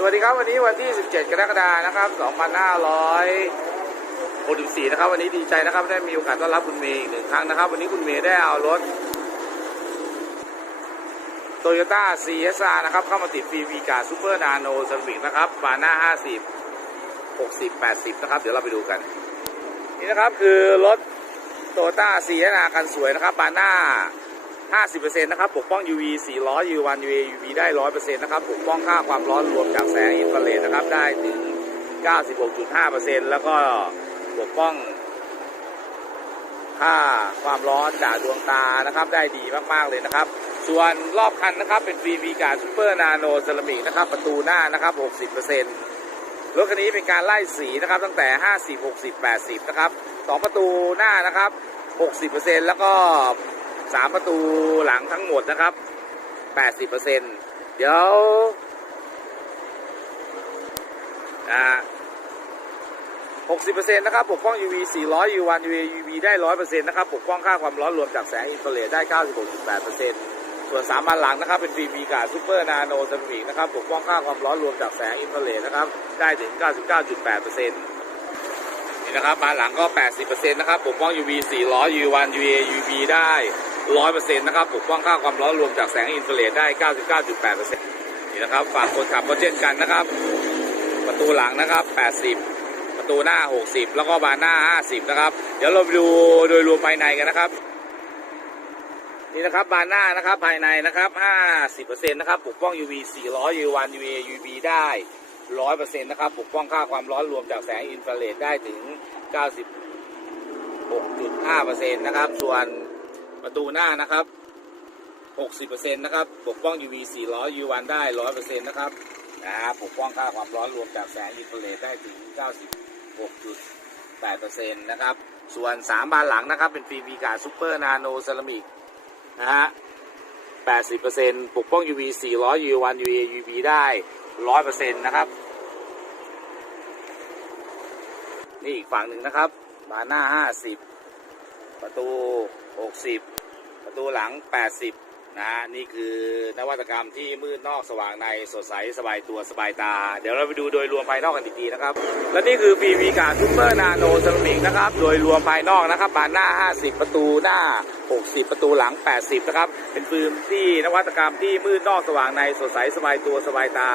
สวัสดีครับวันนี้วันที่ 17 กรกฎาคมนะครับ2564นะครับ วันนี้ดีใจนะครับได้มีโอกาสต้อนรับคุณเมย์อีกหนึ่งครั้งนะครับ วันนี้คุณเมย์ได้เอารถโตโยต้า CSR นะครับ เข้ามาติดฟรีวีการซูเปอร์นาโนสวิกนะครับบาน่า50 60 80 นะครับ เดี๋ยวเราไปดูกัน นี่นะครับคือรถโตโยต้า CSR กันสวยนะครับบาน่า 50%นะครับ ปกป้อง UV 400 U1 UA UV ได้ 100%นะครับ ปกป้องค่าความร้อนรวมจากแสงอินฟราเรดนะครับ ได้ถึง 96.5%แล้วก็ปกป้องค่าความร้อนจากดวงตานะครับ ได้ดีมาก ๆ เลยนะครับ ส่วนรอบคันนะครับ เป็นฟรีวีการซูเปอร์นาโนเซรามิกนะครับ ประตูหน้านะครับ 60%รถคันนี้เป็นการไล่สีนะครับ ตั้งแต่ 50 60 80 นะครับสองประตูหน้านะครับ 60%แล้วก็ สามประตูหลังทั้งหมดนะครับ80%เดี๋ยวอ่า60%นะครับ ปกป้อง UV 400 U1 UA UV ได้100%นะครับ ปกป้องค่าความร้อนรวมจากแสงอินฟราเรดได้96.8%ส่วน3อันหลังนะครับเป็นฟรีบีการซูเปอร์นาโนเซรามิกนะครับปกป้องค่าความร้อนรวมจากแสงอินฟราเรดนะครับได้ถึง 99.8% นี่นะครับบานหลังก็ 80%นะครับปกป้อง UV 400 UV1 UA UV ได้ 100%นะครับปกป้องค่าความร้อนรวมจากแสงอินฟราเรดได้ 99.8%นี่นะครับฝากคนขับก็เช่นกันนะครับ ประตูหลังนะครับ 80 ประตูหน้า 60 แล้วก็บานหน้า 50 นะครับ เดี๋ยวเราไปดูโดยรวมภายในกันนะครับนี่นะครับบานหน้านะครับภายในนะครับ 50%นะครับปกป้อง UV 400 UV1 UA UV ได้ 100%นต์นะครับ ปกป้องค่าความร้อนรวมจากแสงอินฟราเรดได้ถึง 96.5%นะครับ ส่วนประตูหน้านะครับ 60%นะครับ ปกป้อง UV 400 U1 ได้100%นะครับนะครับปกป้องค่าความร้อนรวมจากแสงอินฟราเรดได้ถึง 96.8%นะครับ ส่วน 3 บานหลังนะครับ เป็นฟิล์มีกาซูเปอร์นาโนเซรามิกนะฮะ80%ปกป้อง UV 400 U1 UA UV ได้ 100%นะครับ นี่อีกฝั่งหนึ่งนะครับ บานหน้า50ประตู60ประตูหลัง80นะนี่คือนวัตกรรมที่มืดนอกสว่างในสดใสสบายตัวสบายตา เดี๋ยวเราไปดูโดยรวมภายนอกกันอีกทีนะครับ และนี่คือ PV การซูเปอร์นาโนเซรามิกนะครับ โดยรวมภายนอกนะครับบานหน้า 50 ประตูหน้า 60 ประตูหลัง 80 นะครับ เป็นปืนที่นวัตกรรมที่มืดนอกสว่างในสดใสสบายตัวสบายตา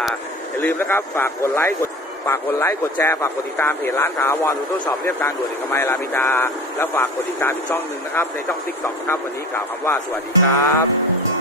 อย่าลืมนะครับฝากกดไลค์กด ฝากกดไลค์กดแชร์ฝากกดติดตามเพจร้านถาวรอุตุช็อบเรียบทางด่วนเอกมัยรามอินทราและฝากกดติดตามอีกช่องหนึ่งนะครับในช่องติ๊กต็อกนะครับวันนี้กล่าวคำว่าสวัสดีครับ